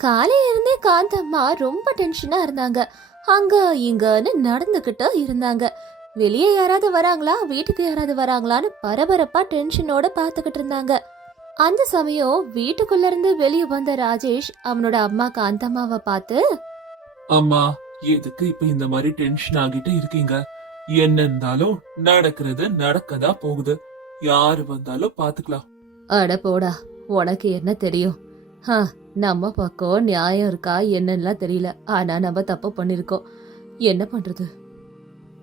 காலையில இருந்தே காந்தம்மா ரொம்ப டென்ஷனா இருந்தாங்க. அங்க இங்கன்னு நடந்துகிட்டு இருந்தாங்க. வெளியே யாராவது வராங்களா? வீட்டுக்கு யாராவது வராங்களான்னு பரபரப்பா டென்ஷனோட பாத்துக்கிட்டு இருந்தாங்க. அந்த சமயம் வீட்டுக்குள்ள இருந்து வெளியே வந்த ராஜேஷ் அவனோட அம்மா காந்தம்மாவை பார்த்து அம்மா எதுக்கு இப்ப இந்த மாதிரி டென்ஷன் ஆகிட்டு இருக்கீங்க? என்ன இருந்தாலும் நடக்கிறது நடக்கதா போகுது. யாரு வந்தாலும் பாத்துக்கலாம் அட போடா உனக்கு என்ன தெரியும்? ஹ நம்ம பக்கம் நியாயம் இருக்கா என்னன்னுலாம் தெரியல. ஆனா நம்ம தப்பு பண்ணிருக்கோம். என்ன பண்றது?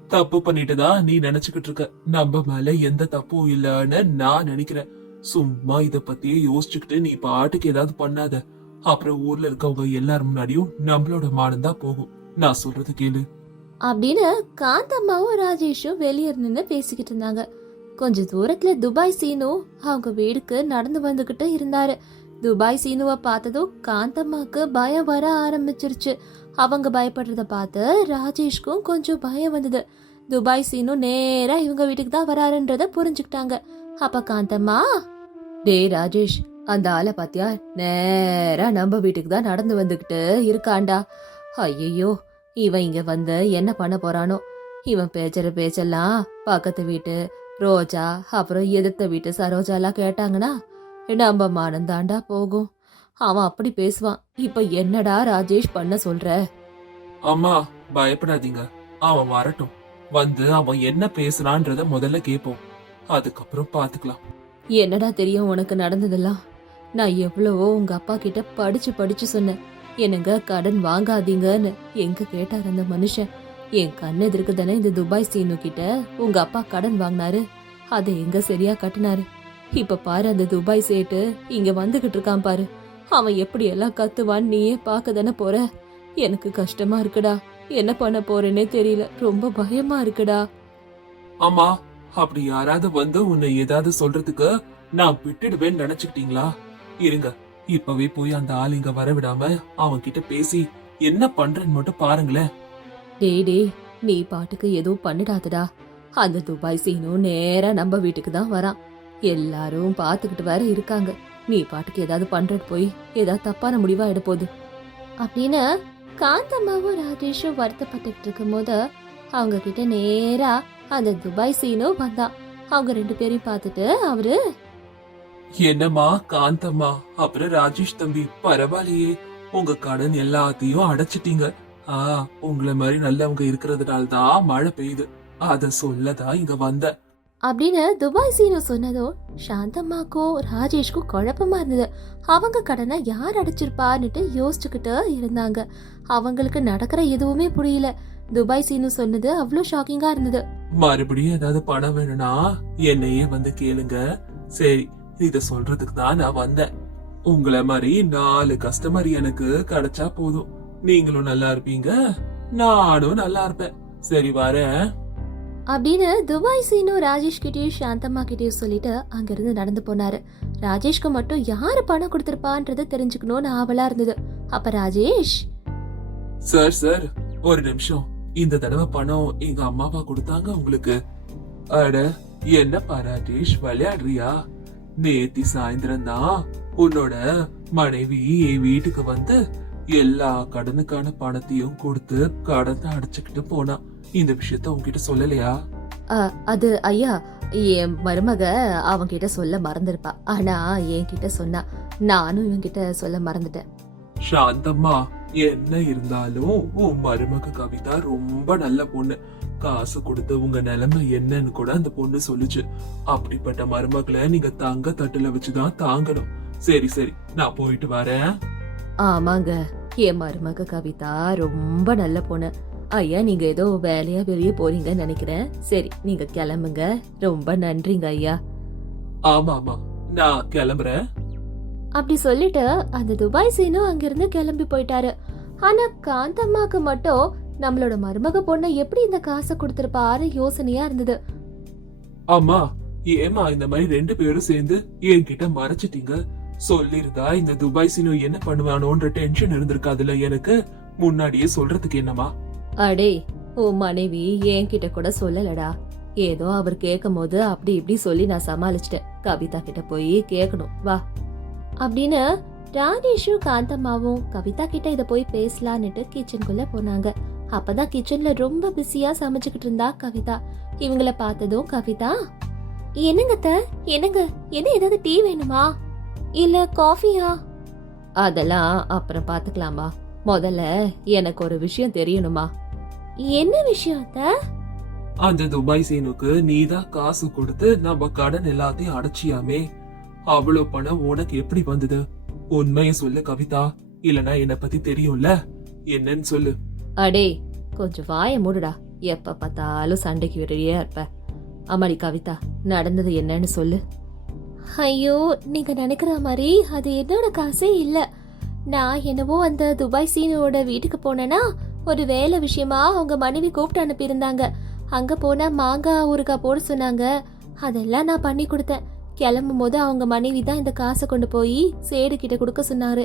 தப்பு பண்ணிட்டுதா நீ நினைச்சுக்கிட்டு இருக்க. நம்ம மேல எந்த தப்பும் இல்லன்னு நான் நினைக்கிறேன். சும்மா இத பத்தியே யோசிச்சுக்கிட்டு நீ பாட்டுக்கு ஏதாவது பண்ணாத. அப்புறம் ஊர்ல இருக்கவங்க எல்லாரும் முன்னாடியும் நம்மளோட மானம் தான் போகும். நான் சொல்றது கேளு. அப்படின்னு காந்தம்மாவும் ராஜேஷும் வெளியே நின்று பேசிக்கிட்டு இருந்தாங்க. கொஞ்ச தூரத்துல துபாய் சீனு அவங்க வீடுக்கு நடந்து வந்துகிட்டு இருந்தாரு. துபாய் சீனுவை பார்த்ததும் காந்தம்மாக்கு பயம் வர ஆரம்பிச்சிருச்சு. அவங்க பயப்படுறத பார்த்து ராஜேஷ்க்கும் கொஞ்சம் பயம் வந்தது. துபாய் சீனு நேரா இவங்க வீட்டுக்கு தான் வராருன்றத புரிஞ்சுக்கிட்டாங்க. அப்ப காந்தம்மா? டேய் ராஜேஷ் அந்த ஆளை பாத்தியா? நேரா நம்ம வீட்டுக்கு தான் நடந்து வந்துகிட்டு இருக்காண்டா. ஐயோ இவன் இங்க வந்து என்ன பண்ண போறானோ? இவன் பேசுற பேச்செல்லாம் பக்கத்து வீட்டு ரோஜா அப்புறம் எதிர்த்த வீட்டு சரோஜாலாம் கேட்டாங்கன்னா நம்ம மனம் தாண்டா போகும். அவன் அப்படி பேசுவான். இப்ப என்னடா ராஜேஷ் பண்ண சொல்ற? அம்மா பயப்படாதீங்க. அவன் வரட்டும். வந்து அவன் என்ன பேசுறான்றத முதல்ல கேப்போம். அதுக்கப்புறம் பாத்துக்கலாம். என்னடா தெரியும் உனக்கு நடந்ததெல்லாம்? நான் எவ்வளவோ உங்க அப்பா கிட்ட படிச்சு படிச்சு சொன்னேன். என்னங்க கடன் வாங்காதீங்கன்னு எங்க கேட்டார் அந்த மனுஷன்? என் கண்ணு எதிர்க்கு தானே இந்த துபாய் சீனு கிட்ட உங்க அப்பா கடன் வாங்கினாரு. அதை எங்க சரியா கட்டினாரு? இப்ப பாரு அந்த துபாய் சேட்டு இங்க வந்துகிட்டு இருக்கான் பாரு. அவன் எப்படி எல்லாம் கத்துவான்னு நீயே பார்க்க தானே போற? எனக்கு கஷ்டமா இருக்குடா. என்ன பண்ண போறேனே தெரியல. ரொம்ப பயமா இருக்குடா. அம்மா அப்படி யாராவது வந்து உன்னை ஏதாவது சொல்றதுக்கு நான் விட்டுடுவேன்னு நினைச்சுக்கிட்டீங்களா? இருங்க இப்பவே போய் அந்த ஆள் இங்க வர விடாம அவன் கிட்ட பேசி என்ன பண்றேன்னு மட்டும் பாருங்களேன். டேய் டேய் நீ பாட்டுக்கு எதுவும் பண்ணிடாதடா. அந்த துபாய் சீனும் நேரா நம்ம வீட்டுக்கு தான் வரான். எல்லாரும் பார்த்துக்கிட்டு வேற இருக்காங்க. நீ பாட்டுக்கு ஏதாவது பண்றது போய் ஏதாவது தப்பான முடிவா எடுப்போது அப்படின்னு காந்தம்மாவும் ராஜேஷும் வருத்தப்பட்டுக்கிட்டு இருக்கும்போது அவங்க கிட்ட நேரா அந்த துபாய் சீனும் வந்தான் அவங்க ரெண்டு பேரையும் பார்த்துட்டு அவரு என்னம்மா காந்தம்மா அப்புறம் ராஜேஷ் தம்பி பரவாயில்லையே. உங்க கடன் எல்லாத்தையும் அடைச்சிட்டீங்க. ஆ உங்களை மாதிரி நல்லவங்க இருக்கிறதுனால தான் மழை பெய்யுது. அத சொல்லதான் இங்க வந்தேன். அப்படின்னு துபாய் சீனு சொன்னதும் சாந்தம்மாக்கும் ராஜேஷ்க்கும் குழப்பமா இருந்தது. அவங்க கடனை யார் அடைச்சிருப்பான்னுட்டு யோசிச்சுக்கிட்டு இருந்தாங்க. அவங்களுக்கு நடக்கிற எதுவுமே புரியல. துபாய் சீனு சொன்னது அவ்வளோ ஷாக்கிங்கா இருந்தது. மறுபடியும் ஏதாவது பணம் வேணும்னா என்னையே வந்து கேளுங்க. சரி இத சொல்றதுக்கு தான் நான் வந்தேன். உங்களை மாதிரி நாலு கஸ்டமர் எனக்கு கிடைச்சா போதும். நீங்களும் நல்லா இருப்பீங்க நானும் நல்லா இருப்பேன். சரி வரேன். அப்படின்னு துபாய் சீனு ராஜேஷ் கிட்டேயும் சாந்தம்மா கிட்டேயும் சொல்லிட்டு அங்கிருந்து நடந்து போனாரு. ராஜேஷ்க்கு மட்டும் யாரு பணம் கொடுத்திருப்பான்றது தெரிஞ்சுக்கணும்னு ஆவலா இருந்தது. அப்ப ராஜேஷ்? சார் சார் ஒரு நிமிஷம். இந்த தடவை பணம் எங்க அம்மாவா கொடுத்தாங்க உங்களுக்கு? அட என்ன ராஜேஷ் விளையாடுறியா? நேத்தி சாயந்தரம் தான் உன்னோட மனைவி என் வீட்டுக்கு வந்து எல்லா கடனுக்கான பணத்தையும் கொடுத்து கடனை அடைச்சுக்கிட்டு போனான் இந்த விஷயத்த உன்கிட்ட சொல்லலையா? அ, அது ஐயா என் மருமக அவன்கிட்ட சொல்ல மறந்துருப்பா. ஆனா என்கிட்ட சொன்னா நானும் இவன்கிட்ட சொல்ல மறந்துட்டேன். சாந்தம்மா என்ன இருந்தாலும் உன் மருமக கவிதா ரொம்ப நல்ல பொண்ணு. காசு கொடுத்து உங்க நிலைமை என்னன்னு கூட அந்த பொண்ணு சொல்லுச்சு. அப்படிப்பட்ட மருமகளை நீங்க தங்க தட்டுல வச்சுதான் தாங்கணும். சரி சரி நான் போயிட்டு வரேன். ஆமாங்க என் மருமக கவிதா ரொம்ப நல்ல பொண்ணு. ஐயா நீங்க ஏதோ வேலையா வெளியே போறீங்கன்னு நினைக்கிறேன். சரி நீங்க கிளம்புங்க. ரொம்ப நன்றிங்க ஐயா. ஆமா ஆமா நான் கிளம்புறேன். அப்படி சொல்லிட்டு அந்த துபாய் சீனும் அங்கிருந்து கிளம்பி போயிட்டாரு. ஆனா காந்தம்மாக்கு மட்டும் நம்மளோட மருமக பொண்ணை எப்படி இந்த காசை கொடுத்திருப்பாரு யோசனையா இருந்தது. ஆமா ஏமா இந்த மாதிரி ரெண்டு பேரும் சேர்ந்து என்கிட்ட மறைச்சிட்டீங்க? சொல்லிருந்தா இந்த துபாய் சீனு என்ன பண்ணுவானோன்ற டென்ஷன் இருந்திருக்காதுல எனக்கு? முன்னாடியே சொல்றதுக்கு என்னமா அடே உன் மனைவி என்கிட்ட கூட சொல்லலடா. ஏதோ அவர் கேட்கும் போது அப்படி இப்படி சொல்லி நான் சமாளிச்சிட்டேன். கவிதா கிட்ட போய் கேட்கணும் வா. அப்படின்னு ராஜேஷும் காந்தம்மாவும் கவிதா கிட்ட இத போய் பேசலான்னுட்டு கிச்சனுக்குள்ள போனாங்க. அப்பதான் கிச்சன்ல ரொம்ப பிஸியா சமைச்சுக்கிட்டு இருந்தா கவிதா. இவங்கள பார்த்ததும் கவிதா என்னங்கத்தை என்னங்க? என்ன ஏதாவது டீ வேணுமா? இல்ல காஃபியா அதெல்லாம் அப்புறம் பாத்துக்கலாமா முதல்ல எனக்கு ஒரு விஷயம் தெரியணுமா? என்ன விஷயம்? அந்த துபாய் சீனுக்கு நீதான் காசு கொடுத்து நம்ம கடன் எல்லாத்தையும் அடைச்சியாமே. அவ்வளவு பணம் உனக்கு எப்படி வந்தது? உண்மையை சொல்லு கவிதா. இல்லனா என்ன பத்தி தெரியும்ல? என்னன்னு சொல்லு. அடே கொஞ்சம் வாய மூடுடா. எப்ப பார்த்தாலும் சண்டைக்கு விரையா இருப்ப. அம்மாடி கவிதா நடந்தது என்னன்னு சொல்லு. ஐயோ நீங்க நினைக்கிற மாதிரி அது என்னோட காசே இல்ல. நான் என்னவோ அந்த துபாய் சீனோட வீட்டுக்கு போனேன்னா ஒரு வேலை விஷயமா அவங்க மனைவி கூப்பிட்டு அனுப்பியிருந்தாங்க. அங்க போனா மாங்காய் ஊறுகாய் போட சொன்னாங்க. அதெல்லாம் நான் பண்ணி கொடுத்தேன். கிளம்பும் போது அவங்க மனைவி தான் இந்த காசை கொண்டு போய் சேடு கிட்ட கொடுக்க சொன்னாரு.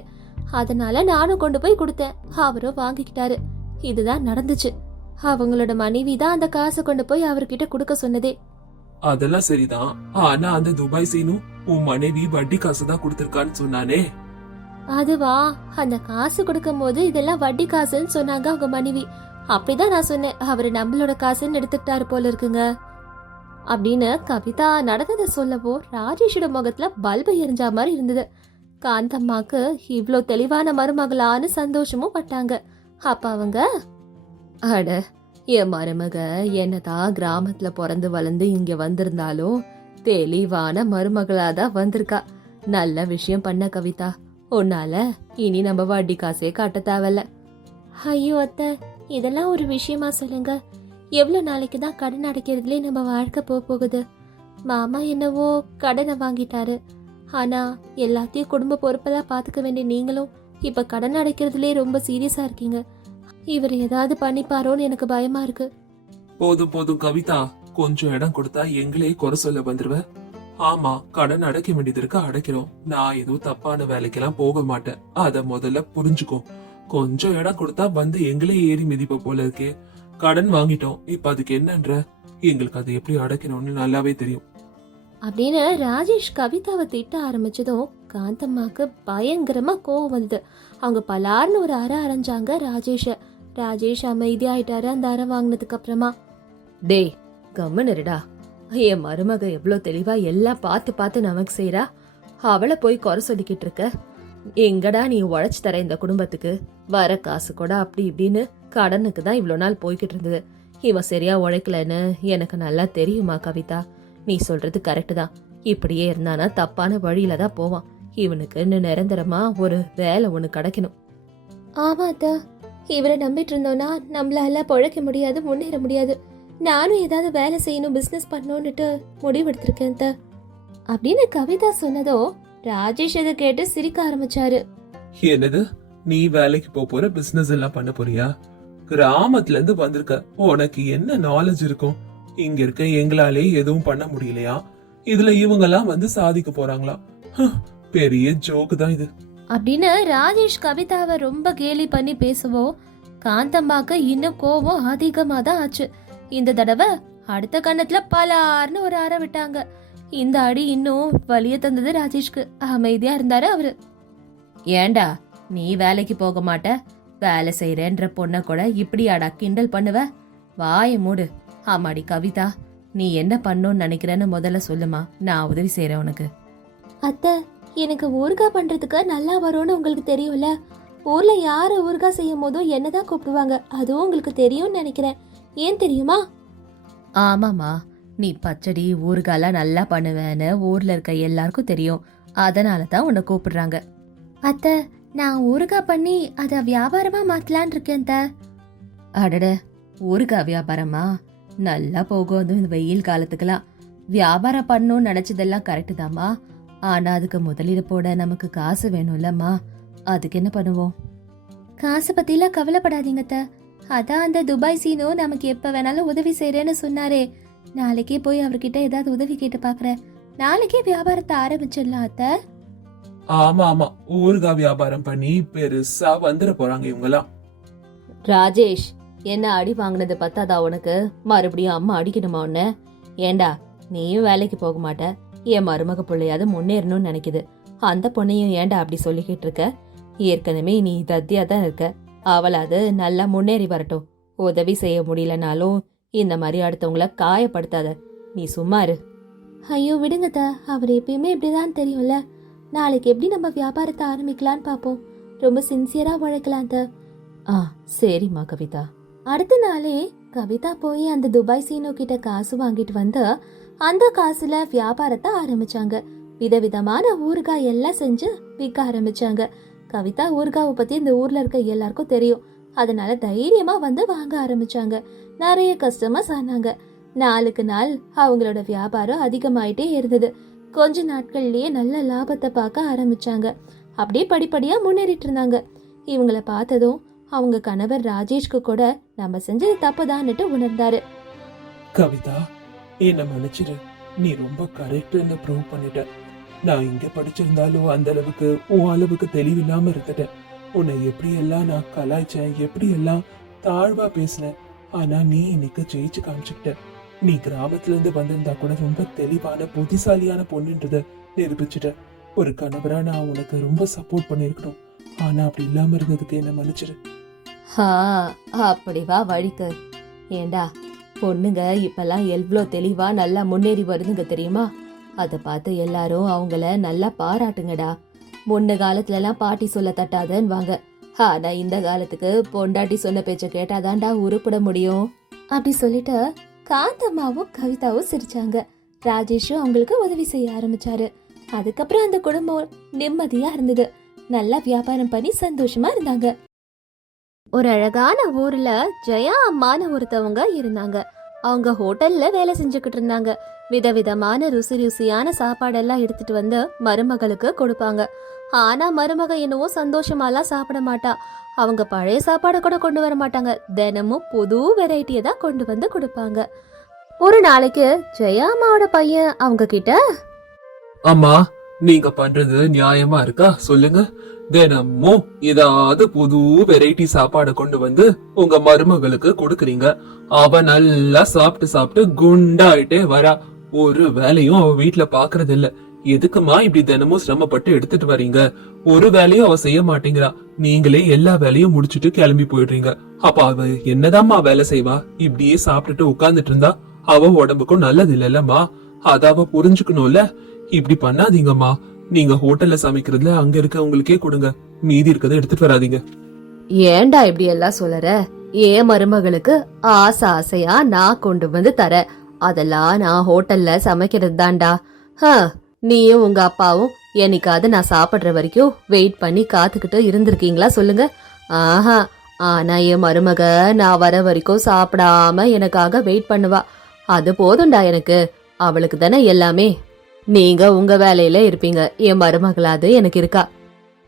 அதனால நானும் கொண்டு போய் கொடுத்தேன். அவரும் வாங்கிக்கிட்டாரு. இதுதான் நடந்துச்சு. அவங்களோட மனைவி தான் அந்த காசை கொண்டு போய் அவர்கிட்ட கொடுக்க சொன்னதே. அதெல்லாம் சரிதான். ஆனா அந்த துபாய் சீனு உன் மனைவி வட்டி காசு தான் கொடுத்திருக்கான்னு சொன்னானே. அதுவா அந்த காசு கொடுக்கும் போது இதெல்லாம் வட்டி காசுன்னு சொன்னாங்க அவங்க மனைவி. அப்படிதான் நான் சொன்னேன் அவரு நம்மளோட காசுன்னு எடுத்துக்கிட்டாரு போல இருக்குங்க. அப்படின்னு கவிதா நடந்ததை சொல்லவோ ராஜேஷோட முகத்துல பல்பு எரிஞ்சா மாதிரி இருந்தது. காந்தம்மாக்கு இவ்வளோ தெளிவான மருமகளான்னு சந்தோஷமும் பட்டாங்க. அப்ப அவங்க அட என் மருமக என்னதான் கிராமத்துல பிறந்து வளர்ந்து இங்க வந்திருந்தாலும் தெளிவான மருமகளா தான் வந்திருக்கா. நல்ல விஷயம் பண்ண கவிதா. உன்னால இனி நம்ம வட்டி காசே காட்ட தேவையில்ல. ஐயோ அத்தை இதெல்லாம் ஒரு விஷயமா சொல்லுங்க. எவ்வளவு நாளைக்கு தான் கடன் அடைக்கிறதுலே நம்ம வாழ்க்கை போக போகுது. மாமா என்னவோ கடனை வாங்கிட்டாரு. ஆனா எல்லாத்தையும் குடும்ப பொறுப்பெல்லாம் பாத்துக்க வேண்டிய நீங்களும் இப்ப கடன் அடைக்கிறதுலே ரொம்ப சீரியஸா இருக்கீங்க. இவர் ஏதாவது பண்ணிப்பாரோன்னு எனக்கு பயமா இருக்கு. போதும் போதும் கவிதா. கொஞ்சம் இடம் கொடுத்தா எங்களே குறை சொல்ல வந்துருவேன் ஆமா கடன் அடைக்க வேண்டியது இருக்கு அடைக்கிறோம். நான் எதுவும் தப்பான வேலைக்கெல்லாம் போக மாட்டேன். அத முதல்ல புரிஞ்சுக்கோ. கொஞ்சம் இடம் கொடுத்தா வந்து எங்களே ஏறி மிதிப்ப போல இருக்கே. கடன் வாங்கிட்டோம். இப்ப அதுக்கு என்னன்ற? எங்களுக்கு அதை எப்படி அடைக்கணும்னு நல்லாவே தெரியும். அப்படின்னு ராஜேஷ் கவிதாவை திட்ட ஆரம்பிச்சதும் காந்தம்மாக்கு பயங்கரமா கோவம் வந்தது. அவங்க பலார்னு ஒரு அறை அரைஞ்சாங்க ராஜேஷ. ராஜேஷ் அமைதியாயிட்டாரு அந்த அறை வாங்கினதுக்கு அப்புறமா. டேய் கம்மனருடா என் மருமக எவ்வளோ தெளிவா எல்லாம் பார்த்து பார்த்து நமக்கு செய்கிறா அவளை போய் குறை சொல்லிக்கிட்டு இருக்க. எங்கடா நீ உழைச்சி தர இந்த குடும்பத்துக்கு? வர காசு கூட அப்படி இப்படின்னு கடனுக்கு தான் இவ்வளோ நாள் போய்கிட்டு இருந்தது. இவன் சரியா உழைக்கலன்னு எனக்கு நல்லா தெரியுமா கவிதா? நீ சொல்றது கரெக்டு தான். இப்படியே இருந்தானா தப்பான வழியில தான் போவான். இவனுக்குன்னு நிரந்தரமா ஒரு வேலை ஒன்று கிடைக்கணும். ஆமா அத்தா. இவரை நம்பிட்டு இருந்தோம்னா நம்மளால பொழைக்க முடியாது முன்னேற முடியாது. நானும் ஏதாவது வேலை செய்யணும் பிசினஸ் பண்ணணும்னுட்டு முடிவெடுத்திருக்கேன் அப்படின்னு கவிதா சொன்னதோ ராஜேஷ் அதை கேட்டு சிரிக்க ஆரம்பிச்சாரு. என்னது? நீ வேலைக்கு போக போற பிசினஸ் எல்லாம் பண்ண போறியா? கிராமத்துல இருந்து வந்திருக்க உனக்கு என்ன நாலேஜ் இருக்கும்? இங்க இருக்க எங்களாலே எதுவும் பண்ண முடியலையா? இதுல இவங்க எல்லாம் வந்து சாதிக்க போறாங்களா? பெரிய ஜோக்கு தான் இது. அப்படின்னு ராஜேஷ் கவிதாவை ரொம்ப கேலி பண்ணி பேசவோ காந்தம்மாக்கு இன்னும் கோபம் அதிகமா தான் ஆச்சு. இந்த தடவை அடுத்த கண்ணத்துல பலார்னு ஒரு அறை விட்டாங்க. இந்த அடி இன்னும் வலிய தந்தது ராஜேஷ்க்கு. அமைதியா இருந்தாரு அவரு. ஏண்டா நீ வேலைக்கு போக மாட்ட? வேலை செய்யறேன்ற பொண்ண கூட இப்படியாடா கிண்டல் பண்ணுவ? வாய மூடு. ஆமாடி கவிதா நீ என்ன பண்ணணும்னு நினைக்கிறேன்னு முதல்ல சொல்லுமா. நான் உதவி செய்யறேன் உனக்கு. அத்தை எனக்கு ஊறுகாய் பண்றதுக்கு நல்லா வரும்னு உங்களுக்கு தெரியும்ல. ஊர்ல யாரு ஊறுகாய் செய்யும் போதும் என்னதான் கூப்பிடுவாங்க. அதுவும் உங்களுக்கு தெரியும்னு நினைக்கிறேன். ஏன் தெரியுமா? ஆமாமா நீ பச்சடி ஊறுகாய்லாம் நல்லா பண்ணுவேன்னு ஊர்ல இருக்க எல்லாருக்கும் தெரியும். அதனால தான் உன்னை கூப்பிடுறாங்க. அத்தை நான் ஊறுகாய் பண்ணி அத வியாபாரமா மாத்தலான் இருக்கேன் அத்தை. அடட ஊறுகாய் வியாபாரமா? நல்லா போகும் அதுவும் இந்த வெயில் காலத்துக்கெல்லாம். வியாபாரம் பண்ணணும்னு நினைச்சதெல்லாம் கரெக்டு தாம்மா. ஆனா அதுக்கு முதலீடு போட நமக்கு காசு வேணும்லம்மா. அதுக்கு என்ன பண்ணுவோம்? காசு பத்திலாம் கவலைப்படாதீங்க அத்தை. அதான் அந்த துபாய் சீனோ நமக்கு எப்ப வேணாலும் உதவி செய்யறேன்னு சொன்னாரே. நாளைக்கே போய் அவர்கிட்ட ஏதாவது உதவி கேட்டு பாக்குறேன். நாளைக்கே வியாபாரத்தை ஆரம்பிச்சிடலாம் அத்தை. ஆமா ஆமா. ஊறுகாய் வியாபாரம் பண்ணி பெருசா வந்துட போறாங்க இவங்க எல்லாம் ராஜேஷ் என்ன அடி வாங்கினது பத்தாதா உனக்கு? மறுபடியும் அம்மா அடிக்கணுமா உன்ன? ஏண்டா நீயும் வேலைக்கு போக மாட்ட. என் மருமக பிள்ளையாவது முன்னேறணும்னு நினைக்குது. அந்த பொண்ணையும் ஏன்டா அப்படி சொல்லிக்கிட்டு இருக்க? ஏற்கனவே நீ தத்தியா தான் இருக்க. அவளாவது நல்லா முன்னேறி வரட்டும். உதவி செய்ய முடியலனாலும் இந்த மாதிரி அடுத்தவங்கள காயப்படுத்தாத. நீ சும்மா இரு. ஐயோ விடுங்க த அவர் எப்பயுமே இப்படிதான் தெரியும்ல. நாளைக்கு எப்படி நம்ம வியாபாரத்தை ஆரம்பிக்கலான்னு பார்ப்போம். ரொம்ப சின்சியரா உழைக்கலாம் த ஆ சரிம்மா கவிதா. அடுத்த நாளே கவிதா போய் அந்த துபாய் சீனோ கிட்ட காசு வாங்கிட்டு வந்து அந்த காசுல வியாபாரத்தை ஆரம்பிச்சாங்க. விதவிதமான ஊறுகாய் எல்லாம் செஞ்சு விற்க ஆரம்பிச்சாங்க. கவிதா ஊர்காவை பத்தி இந்த ஊர்ல இருக்க எல்லாருக்கும் தெரியும். அதனால தைரியமா வந்து வாங்க ஆரம்பிச்சாங்க. நிறைய கஸ்டமர்ஸ் ஆனாங்க. நாளுக்கு நாள் அவங்களோட வியாபாரம் அதிகமாயிட்டே இருந்தது. கொஞ்ச நாட்கள்லயே நல்ல லாபத்தை பார்க்க ஆரம்பிச்சாங்க. அப்படியே படிப்படியா முன்னேறிட்டு இருந்தாங்க. இவங்கள பார்த்ததும் அவங்க கணவர் ராஜேஷ்க்கு கூட நம்ம செஞ்சது தப்புதான்னுட்டு உணர்ந்தாரு. கவிதா என்ன மன்னிச்சிரு. நீ ரொம்ப கரெக்ட்னு ப்ரூவ் பண்ணிட்ட. நான் இங்க படிச்சிருந்தாலும் அந்த அளவுக்கு உன் அளவுக்கு தெளிவில்லாம இருந்துட்டேன். உன்னை எப்படி எல்லாம் நான் கலாய்ச்சேன் எப்படி எல்லாம் தாழ்வா பேசினேன் ஆனா நீ இன்னைக்கு ஜெயிச்சு காமிச்சுக்கிட்ட. நீ கிராமத்துல இருந்து வந்திருந்தா கூட ரொம்ப தெளிவான புத்திசாலியான பொண்ணுன்றத நிரூபிச்சுட்ட. ஒரு கணவரா நான் உனக்கு ரொம்ப சப்போர்ட் பண்ணிருக்கணும் ஆனா அப்படி இல்லாம இருந்ததுக்கு என்ன மன்னிச்சிரு. அப்படி வா வழிக்கு. ஏண்டா பொண்ணுங்க இப்பெல்லாம் எவ்வளோ தெளிவா நல்லா முன்னேறி வருதுங்க தெரியுமா? அதை பார்த்து எல்லாரும் அவங்கள நல்லா பாராட்டுங்கடா. முன்ன காலத்துலலாம் பாட்டி சொல்ல தட்டாதன்வாங்க. ஆனா இந்த காலத்துக்கு பொண்டாட்டி சொன்ன பேச்ச கேட்டாதான்டா உருப்பிட முடியும். அப்படி சொல்லிட்டு காந்தம்மாவும் கவிதாவும் சிரிச்சாங்க. ராஜேஷும் அவங்களுக்கு உதவி செய்ய ஆரம்பிச்சாரு. அதுக்கப்புறம் அந்த குடும்பம் நிம்மதியா இருந்தது. நல்லா வியாபாரம் பண்ணி சந்தோஷமா இருந்தாங்க. ஒரு அழகான ஊர்ல ஜெயா அம்மான்னு ஒருத்தவங்க இருந்தாங்க. அவங்க ஹோட்டல்ல வேலை செஞ்சுக்கிட்டு இருந்தாங்க. விதவிதமான ருசி ருசியான சாப்பாடெல்லாம் எடுத்துட்டு வந்து மருமகளுக்கு கொடுப்பாங்க. ஆனா மருமக என்னவோ சந்தோஷமாலாம் சாப்பிட மாட்டா. அவங்க பழைய சாப்பாடை கூட கொண்டு வர மாட்டாங்க. தினமும் புது வெரைட்டியை தான் கொண்டு வந்து கொடுப்பாங்க. ஒரு நாளைக்கு ஜெயா அம்மாவோட பையன் அவங்க கிட்ட அம்மா நீங்க பண்றது நியாயமா இருக்கா? சொல்லுங்க. தினமும் ஏதாவது புது வெரைட்டி சாப்பாடு கொண்டு வந்து உங்க மருமகளுக்கு கொடுக்குறீங்க. அவ நல்லா சாப்பிட்டு சாப்பிட்டு குண்டாயிட்டே வரா. ஒரு வேலையும் அவ வீட்டுல பாக்குறது இல்ல. எதுக்குமா இப்படி தினமும் சிரமப்பட்டு எடுத்துட்டு வர்றீங்க? ஒரு வேலையும் அவ செய்ய மாட்டேங்கிறா. நீங்களே எல்லா வேலையும் முடிச்சிட்டு கிளம்பி போயிடுறீங்க. அப்ப அவ என்னதாம்மா வேலை செய்வா? இப்படியே சாப்பிட்டுட்டு உட்கார்ந்துட்டு இருந்தா அவ உடம்புக்கும் நல்லது இல்லல்லம்மா. அத அவ புரிஞ்சுக்கணும்ல. இப்படி பண்ணாதீங்கம்மா. நீங்க ஹோட்டல்ல சமைக்கிறதுல அங்க இருக்கவங்களுக்கே கொடுங்க. மீதி இருக்கதை எடுத்துட்டு வராதீங்க. ஏன்டா இப்படி எல்லாம் சொல்லற? ஏன் மருமகளுக்கு ஆசை ஆசையா நான் கொண்டு வந்து தர? அதெல்லாம் நான் ஹோட்டல்ல சமைக்கிறது தான்டா ஹ நீயும் உங்க அப்பாவும் என்னைக்காவது நான் சாப்பிடுற வரைக்கும் வெயிட் பண்ணி காத்துக்கிட்டு இருந்திருக்கீங்களா சொல்லுங்க? ஆஹா ஆனா என் மருமக நான் வர வரைக்கும் சாப்பிடாம எனக்காக வெயிட் பண்ணுவா. அது போதும்டா எனக்கு. அவளுக்கு தானே எல்லாமே. நீங்க உங்க வேலையில இருப்பீங்க. என் மருமகளாது எனக்கு இருக்கா?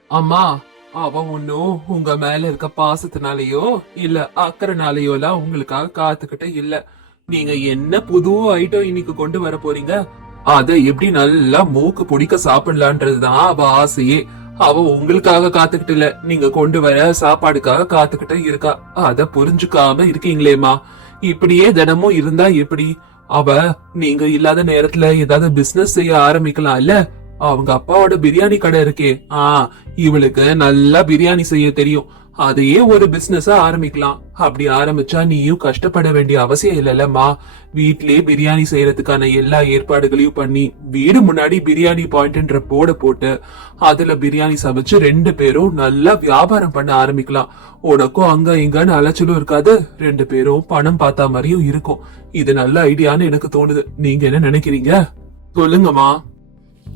அம்மா அவ ஒன்னும் உங்க மேல இருக்க பாசத்தினாலயோ இல்ல அக்கறைனாலயோ எல்லாம் உங்களுக்காக காத்துக்கிட்டு இல்ல. நீங்க என்ன புது ஐட்டம் இன்னைக்கு கொண்டு வர போறீங்க? அத எப்படி நல்லா மூக்கு பிடிக்க சாப்பிடலான்றதுதான் அவ ஆசையே. அவ உங்களுக்காக காத்துக்கிட்டு இல்ல. நீங்க கொண்டு வர சாப்பாடுக்காக காத்துக்கிட்டு இருக்கா. அத புரிஞ்சுக்காம இருக்கீங்களேம்மா. இப்படியே தினமும் இருந்தா எப்படி? அவ நீங்க இல்லாத நேரத்துல ஏதாவது பிசினஸ் செய்ய ஆரம்பிக்கலாம் இல்ல? அவங்க அப்பாவோட பிரியாணி கடை இருக்கே. ஆ இவளுக்கு நல்லா பிரியாணி செய்ய தெரியும். அதையே ஒரு பிசினஸா ஆரம்பிக்கலாம். அப்படி ஆரம்பிச்சா நீயும் கஷ்டப்பட வேண்டிய அவசியம் இல்லைல்லம்மா. வீட்லயே பிரியாணி செய்யறதுக்கான எல்லா ஏற்பாடுகளையும் பண்ணி வீடு முன்னாடி பிரியாணி பாயிண்ட்ன்ற போர்டை போட்டு அதுல பிரியாணி சமைச்சு ரெண்டு பேரும் நல்லா வியாபாரம் பண்ண ஆரம்பிக்கலாம். உனக்கும் அங்க இங்கன்னு அலைச்சலும் இருக்காது. ரெண்டு பேரும் பணம் பார்த்தா மாதிரியும் இருக்கும். இது நல்ல ஐடியான்னு எனக்கு தோணுது. நீங்க என்ன நினைக்கிறீங்க? சொல்லுங்கம்மா.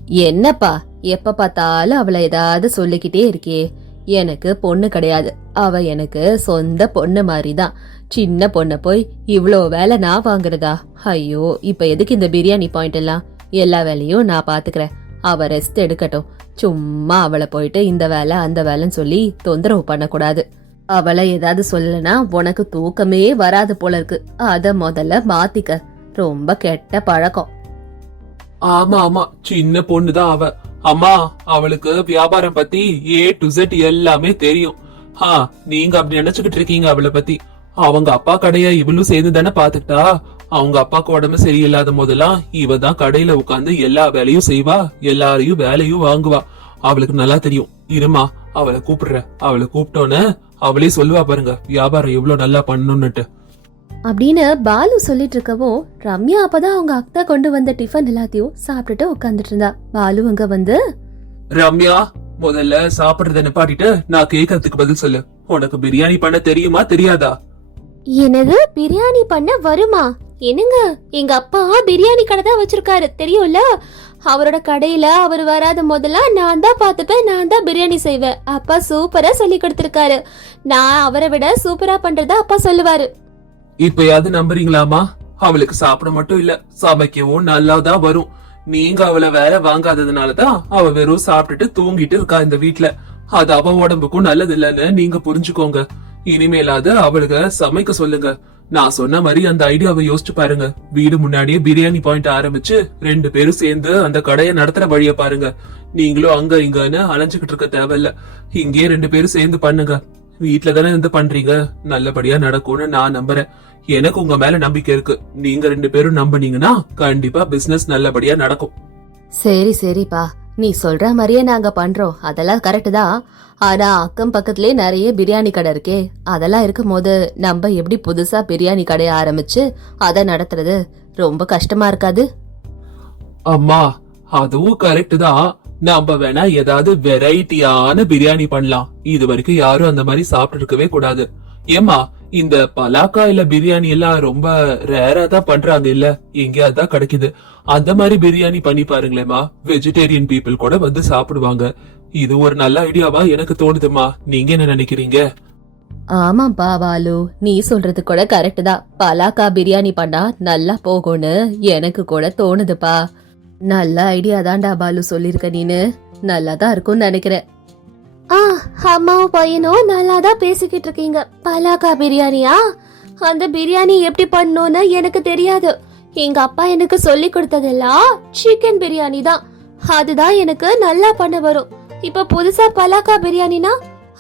என்னப்பா எப்ப பார்த்தாலும் அவளை ஏதாவது சொல்லிக்கிட்டே இருக்கே. எனக்கு பொண்ணு கிடையாது. அவ எனக்கு சொந்த பொண்ணு மாதிரி தான் சின்ன பொண்ணை போய் இவ்வளோ வேலை நான் வாங்குறதா? ஐயோ இப்ப எதுக்கு இந்த பிரியாணி பாயிண்ட் எல்லாம்? எல்லா வேலையும் நான் பாத்துக்கிறேன். அவ ரெஸ்ட் எடுக்கட்டும். சும்மா அவளை போயிட்டு இந்த வேலை அந்த வேலைன்னு சொல்லி தொந்தரவு பண்ணக்கூடாது. அவளை ஏதாவது சொல்லனா உனக்கு தூக்கமே வராது போல இருக்கு. அத முதல்ல மாத்திக்க. ரொம்ப கெட்ட பழக்கம். ஆமா ஆமா. சின்ன பொண்ணுதான் அவ. அம்மா அவளுக்கு வியாபாரம் பத்தி ஏ டு Z எல்லாமே தெரியும். ஆ நீங்க அப்படி நினைச்சுக்கிட்டு இருக்கீங்க அவளை பத்தி. அவங்க அப்பா கடைய இவளும் சேர்ந்து தானே பாத்துக்கிட்டா அவங்க அப்பாக்கு உடம்பு சரியில்லாத போதெல்லாம் இவ தான் கடையில உட்காந்து எல்லா வேலையும் செய்வா எல்லாரையும் வேலையும் வாங்குவா. அவளுக்கு நல்லா தெரியும். இருமா அவளை கூப்பிடுற அவளை கூப்பிட்டோன்னு அவளே சொல்லுவா பாருங்க வியாபாரம் எவ்வளவு நல்லா பண்ணணும்னுட்டு. அப்படின்னு பாலு சொல்லிட்டு இருக்கவும் ரம்யா அப்பதான் அவங்க அக்கா கொண்டு வந்த டிஃபன் எல்லாத்தையும் சாப்பிட்டுட்டு உட்காந்துட்டு இருந்தா. பாலு அங்க வந்து ரம்யா முதல்ல சாப்பிடுறத நிப்பாட்டிட்டு நான் கேக்குறதுக்கு பதில் சொல்லு. உனக்கு பிரியாணி பண்ண தெரியுமா தெரியாதா? என்னது? பிரியாணி பண்ண வருமா? என்னங்க? எங்க அப்பா பிரியாணி கடை தான் வச்சிருக்காரு தெரியும்ல? அவரோட கடையில அவர் வராத முதல்ல நான் தான் பார்த்துப்பேன் நான் தான் பிரியாணி செய்வேன். அப்பா சூப்பரா சொல்லி கொடுத்திருக்காரு. நான் அவரை விட சூப்பரா பண்றதா அப்பா சொல்லுவாரு. இப்பயாவது நம்புறீங்களாமா அவளுக்கு சாப்பிட மட்டும் இல்ல சமைக்கவும் நல்லாதான் வரும். நீங்க அவளை வேற வாங்காததுனாலதான் அவ வெறும் சாப்பிட்டுட்டு தூங்கிட்டு இருக்கா இந்த வீட்ல. அது அவ உடம்புக்கும் நல்லது இல்லன்னு நீங்க புரிஞ்சுக்கோங்க. இனிமேலாவது அவளுக்கு சமைக்க சொல்லுங்க. நான் சொன்ன மாதிரி அந்த ஐடியாவை யோசிச்சு பாருங்க. வீடு முன்னாடியே பிரியாணி பாயிண்ட் ஆரம்பிச்சு ரெண்டு பேரும் சேர்ந்து அந்த கடையை நடத்துற வழிய பாருங்க. நீங்களும் அங்க இங்கன்னு அலைஞ்சுகிட்டு இருக்க தேவையில்ல. இங்கேயே ரெண்டு பேரும் சேர்ந்து பண்ணுங்க. வீட்ல தானே இருந்து பண்றீங்க? நல்லபடியா நடக்கும்னு நான் நம்புறேன். எனக்கு உங்க மேல நம்பிக்கை இருக்கு. நீங்க ரெண்டு பேரும் நம்புனீங்கன்னா கண்டிப்பா பிசினஸ் நல்லபடியா நடக்கும். சரி சரிப்பா. நீ சொல்ற மாதிரியே நாங்க பண்றோம். அதெல்லாம் கரெக்ட் தான். ஆனா அக்கம் பக்கத்துலயே நிறைய பிரியாணி கடை இருக்கே. அதெல்லாம் இருக்கும் போது நம்ம எப்படி புதுசா பிரியாணி கடையை ஆரம்பிச்சு அதை நடத்துறது? ரொம்ப கஷ்டமா இருக்காது? அம்மா அதுவும் கரெக்ட் தான். நாம வேணா ஏதாவது வெரைட்டியான பிரியாணி பண்ணலாம். இது வரைக்கும் யாரும் அந்த மாதிரி சாப்பிட்டு இருக்கவே கூடாது. ஏமா இந்த பலாக்கா இல்ல பிரியாணி எல்லாம் ரொம்ப ரேரா தான் பண்றாங்க இல்ல? எங்கேயாவது தான் கிடைக்குது. அந்த மாதிரி பிரியாணி பண்ணி பாருங்களேமா வெஜிடேரியன் பீப்புள் கூட வந்து சாப்பிடுவாங்க. இது ஒரு நல்ல ஐடியாவா எனக்கு தோணுதுமா நீங்க என்ன நினைக்கிறீங்க? ஆமாப்பா பாலு. நீ சொல்றது கூட கரெக்ட் தான். பலாக்கா பிரியாணி பண்ணா நல்லா போகும்னு எனக்கு கூட தோணுதுப்பா. நல்ல ஐடியா தான்டா பாலு சொல்லிருக்க நீனு. நல்லா தான் இருக்கும்னு நினைக்கிறேன். ஆ அம்மாவும் பையனும் நல்லா தான் பேசிக்கிட்டு இருக்கீங்க. பலாக்கா பிரியாணியா? அந்த பிரியாணி எப்படி பண்ணணும்னு எனக்கு தெரியாது. எங்க அப்பா எனக்கு சொல்லி கொடுத்ததெல்லாம் சிக்கன் பிரியாணி தான். அதுதான் எனக்கு நல்லா பண்ண வரும். இப்ப புதுசா பலாக்கா பிரியாணினா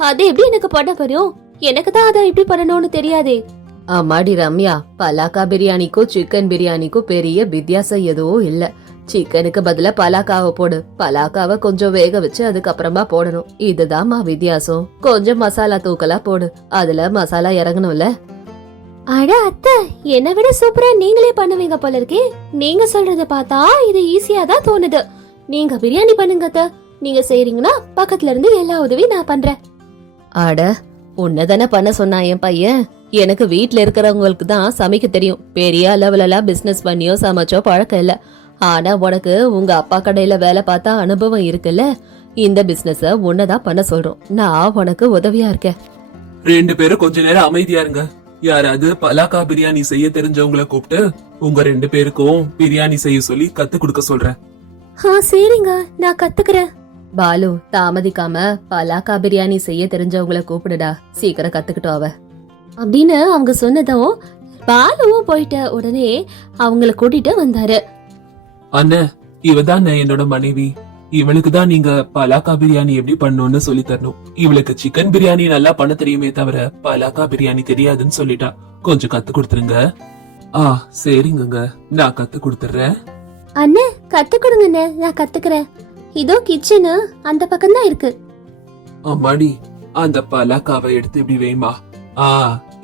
அது எப்படி எனக்கு பண்ண வரும்? எனக்கு தான் அதை எப்படி பண்ணணும்னு தெரியாதே. அம்மாடி ரம்யா பலாக்கா பிரியாணிக்கும் சிக்கன் பிரியாணிக்கும் பெரிய வித்தியாசம் எதுவும் இல்ல. சிக்கனுக்கு பதிலா பலாக்காவை போடு. பலாக்காவை கொஞ்சம் வேக வச்சு அதுக்கப்புறமா போடணும். இதுதாம்மா வித்தியாசம். கொஞ்சம் மசாலா தூக்கலா போடு. அதுல மசாலா இறங்கணும்ல. அட அத்தை என்னை விட சூப்பரா நீங்களே பண்ணுவீங்க போல இருக்கே. நீங்க சொல்றத பார்த்தா இது ஈஸியா தான் தோணுது. நீங்க பிரியாணி பண்ணுங்க அத்தை. நீங்க செய்றீங்கன்னா பக்கத்துல இருந்து எல்லா உதவியும் நான் பண்றேன். அட உன்னதானே பண்ண சொன்னா என் பையன். எனக்கு வீட்ல இருக்கிறவங்களுக்கு தான் சமைக்க தெரியும். பெரிய அளவுல எல்லாம் பிசினஸ் பண்ணியோ சமைச்சோ பழக்கம் இல்ல. ஆனா உனக்கு உங்க அப்பா கடையில வேலை பார்த்தா அனுபவம் இருக்குல்ல? இந்த பிசினஸ உன்னதான் பண்ண சொல்றோம். நான் உனக்கு உதவியா இருக்கேன். ரெண்டு பேரும் கொஞ்ச நேரம் அமைதியா இருங்க. யாராவது பலாக்கா பிரியாணி செய்ய தெரிஞ்சவங்கள கூப்பிட்டு உங்க ரெண்டு பேருக்கும் பிரியாணி செய்ய சொல்லி கத்து கொடுக்க சொல்றேன். ஆ சரிங்க. நான் கத்துக்கிறேன். பாலு தாமதிக்காம பலாக்கா பிரியாணி செய்ய தெரிஞ்சவங்கள கூப்பிடுடா. சீக்கிரம் கத்துக்கிட்டோம் அவ அப்படின்னு அவங்க சொன்னதும் பாலுவும் போயிட்ட உடனே அவங்கள கூட்டிட்டு வந்தாரு. அண்ணே இவதான் என்னோட மனைவி. இவளுக்கு தான் நீங்க பலாக்கா பிரியாணி எப்படி பண்ணணும்னு சொல்லி தரணும். இவளுக்கு சிக்கன் பிரியாணி நல்லா பண்ண தெரியுமே தவிர பலாக்கா பிரியாணி தெரியாதுன்னு சொல்லிட்டா. கொஞ்சம் கத்து கொடுத்துருங்க. ஆ சரிங்கங்க. நான் கத்து கொடுத்துறேன் அண்ணே கத்து கொடுங்கண்ணே. நான் கத்துக்கிறேன். இதோ கிச்சனு அந்த பக்கம் தான் இருக்கு. அம்மாடி அந்த பலாக்காவை எடுத்து இப்படி வைமா ஆ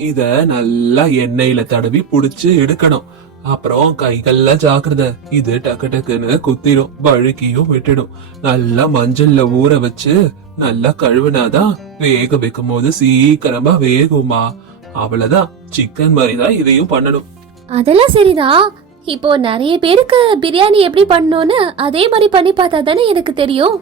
இத நல்லா எண்ணெயில தடவி புடிச்சு எடுக்கணும். அப்புறம் கைகள்ல ஜாக்கிரத. இது டக்கு டக்குன்னு குத்திரும் வழுக்கியும் விட்டுடும். நல்லா மஞ்சள்ல ஊற வச்சு நல்லா கழுவுனாதான் வேக வைக்கும் போது சீக்கிரமா வேகுமா அவ்வளவுதான். சிக்கன் மாதிரி தான் இதையும் பண்ணணும். அதெல்லாம் சரிதான் இப்போ நிறைய பேருக்கு பிரியாணி எப்படி பண்ணணும்னு அதே மாதிரி பண்ணி பார்த்தா தானே எனக்கு தெரியும்.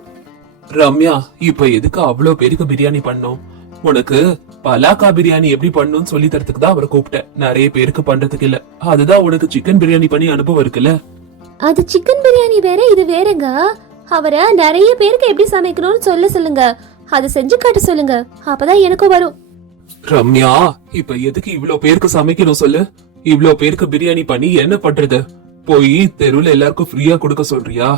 ரம்யா இப்ப எதுக்கு அவ்வளவு பேருக்கு பிரியாணி பண்ணோம் உனக்கு பலாக்கா பிரியாணி எப்படி பண்ணணும்னு சொல்லி தரத்துக்கு தான் அவரை கூப்பிட்டேன். நிறைய பேருக்கு பண்றதுக்கு இல்ல. அதுதான் உனக்கு சிக்கன் பிரியாணி பண்ணி அனுபவம் இருக்குல்ல? அது சிக்கன் பிரியாணி வேற இது வேறங்க. அவரை நிறைய பேருக்கு எப்படி சமைக்கணும்னு சொல்ல சொல்லுங்க. அதை செஞ்சு காட்ட சொல்லுங்க. அப்பதான் எனக்கும் வரும். ரம்யா இப்ப எதுக்கு இவ்ளோ பேருக்கு சமைக்கணும் சொல்லு? இவ்ளோ பேருக்கு பிரியாணி பண்ணி என்ன பண்றது? போய் தெருவுல எல்லாருக்கும் ஃப்ரீயா கொடுக்க சொல்றியா?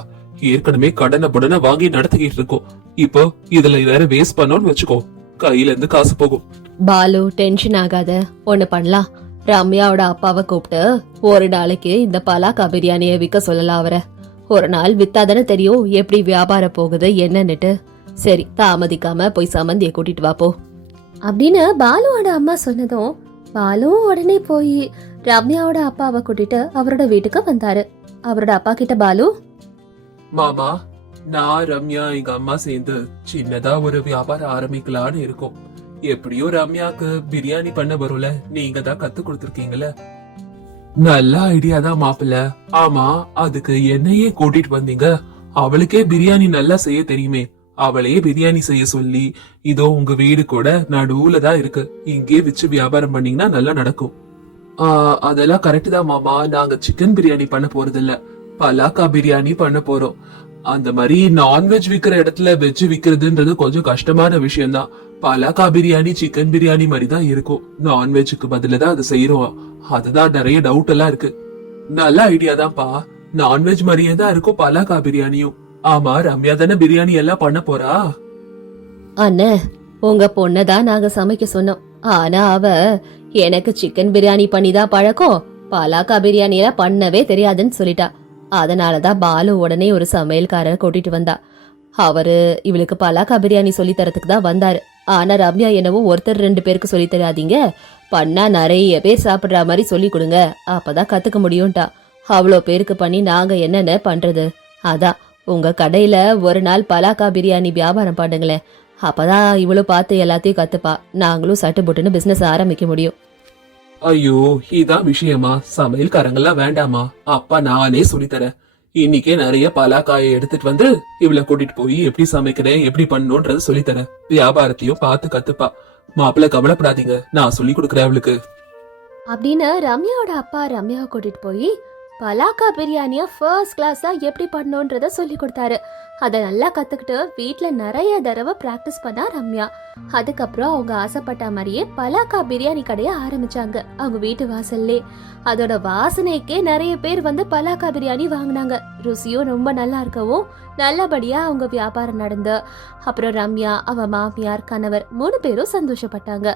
ஏற்கனவே கடனை புடனை வாங்கி நடத்திக்கிட்டு இருக்கோம். இப்போ இதுல வேற வேஸ்ட் பண்ணோம்னு வச்சுக்கோ. கையில இருந்து காசு போகும். பாலு டென்ஷன் ஆகாத. ஒண்ணு பண்ணலாம். ரம்யாவோட அப்பாவை கூப்பிட்டு ஒரு நாளைக்கு இந்த பலாக்கா பிரியாணியை விற்க சொல்லலாம் அவரை. ஒரு நாள் வித்தாதானே தெரியும் எப்படி வியாபாரம் போகுது என்னன்னுட்டு. சரி தாமதிக்காம போய் சம்மந்திய கூட்டிட்டு வா போ. அப்படின்னு பாலுவோட அம்மா சொன்னதும் பாலுவும் உடனே போய் ரம்யாவோட அப்பாவை கூட்டிட்டு அவரோட வீட்டுக்கு வந்தாரு. அவரோட அப்பா கிட்ட பாலு? மாமா நான் ரம்யா எங்க அம்மா சேர்ந்து சின்னதா ஒரு வியாபாரம் ஆரம்பிக்கலாம்னு இருக்கோம். எப்படியோ ரம்யாக்கு பிரியாணி பண்ண வரும்ல நீங்க தான் கத்து கொடுத்துருக்கீங்கல்ல? நல்ல ஐடியா தான் மாப்பிள்ள. ஆமா அதுக்கு என்னையே கூட்டிட்டு வந்தீங்க. அவளுக்கே பிரியாணி நல்லா செய்ய தெரியுமே. அவளையே பிரியாணி செய்ய சொல்லி இதோ உங்க வீடு கூட நடுவுல தான் இருக்கு. இங்கே வச்சு வியாபாரம் பண்ணீங்கன்னா நல்லா நடக்கும். அதெல்லாம் கரெக்ட் தான் மாமா. நாங்க சிக்கன் பிரியாணி பண்ண போறது இல்ல பலாக்கா பிரியாணி பண்ண போறோம். அந்த மாதிரி நான்வெஜ் விக்கிற இடத்துல வெஜ் விக்கிறதுன்றது கொஞ்சம் கஷ்டமான விஷயம் தான் பலாக்கா பிரியாணி சிக்கன் பிரியாணி மாதிரி தான் இருக்கும் நான்வெஜ்க்கு பதில தான் அது செய்யறோம் அதுதான் நிறைய டவுட் எல்லாம் இருக்கு. நல்ல ஐடியா தான்ப்பா. நான்வெஜ் மாதிரியே தான் இருக்கும் பலாக்கா பிரியாணியும். ஆமா ரம்யா தானே பிரியாணி எல்லாம் பண்ண போறா? அண்ணே உங்க பொண்ணை தான் நாங்க சமைக்க சொன்னோம். ஆனா அவ எனக்கு சிக்கன் பிரியாணி பண்ணி தான் பழக்கம். பலாக்கா பிரியாணி எல்லாம் பண்ணவே தெரியாதுன்னு சொல்லிட்டா. அதனாலதான் பாலு உடனே ஒரு சமையல்காரரை கூட்டிட்டு வந்தா. அவரு இவளுக்கு பலாக்கா பிரியாணி சொல்லி தரத்துக்கு தான் வந்தாரு. ஆனா ரம்யா என்னவோ ஒருத்தர் ரெண்டு பேருக்கு சொல்லி தராதீங்க. பண்ணா நிறைய பேர் சாப்பிடுற மாதிரி சொல்லி கொடுங்க. அப்பதான் கத்துக்க முடியும்டா அவ்வளோ பேருக்கு பண்ணி நாங்க என்னென்ன பண்றது? அதான் உங்க கடையில ஒரு நாள் பலாக்கா பிரியாணி வியாபாரம் பண்ணுங்களேன். அப்பதான் இவ்வளோ பார்த்து எல்லாத்தையும் கத்துப்பா. நாங்களும் சட்டு புட்டுன்னு பிசினஸ் ஆரம்பிக்க முடியும். ஐயோ இதான் விஷயமா? சமையல்காரங்கெல்லாம் வேண்டாமா? அப்பா நானே சொல்லித்தரேன். இன்னைக்கே நிறைய பலாக்காயை எடுத்துட்டு வந்து இவளை கூட்டிட்டு போய் எப்படி சமைக்கிறேன் எப்படி பண்ணணும்ன்றத சொல்லித்தரேன். வியாபாரத்தையும் பார்த்து கத்துப்பா. மாப்பிள்ள கவலைப்படாதீங்க நான் சொல்லி கொடுக்குறேன் அவளுக்கு. அப்படின்னு ரம்யாவோட அப்பா ரம்யாவை கூட்டிட்டு போய் பலாக்கா பிரியாணியை ஃபர்ஸ்ட் கிளாஸா எப்படி பண்ணணுன்றத சொல்லி கொடுத்தாரு. அதை நல்லா கத்துக்கிட்டு வீட்டில் நிறைய தடவை பிராக்டிஸ் பண்ணா ரம்யா. அதுக்கப்புறம் அவங்க ஆசைப்பட்ட மாதிரியே பலாக்கா பிரியாணி கடையை ஆரம்பிச்சாங்க அவங்க வீட்டு வாசல்லே. அதோட வாசனைக்கே நிறைய பேர் வந்து பலாக்கா பிரியாணி வாங்கினாங்க. ருசியும் ரொம்ப நல்லா இருக்கவும் நல்லபடியா அவங்க வியாபாரம் நடந்து. அப்புறம் ரம்யா அவ மாமியார் கணவர் மூணு பேரும் சந்தோஷப்பட்டாங்க.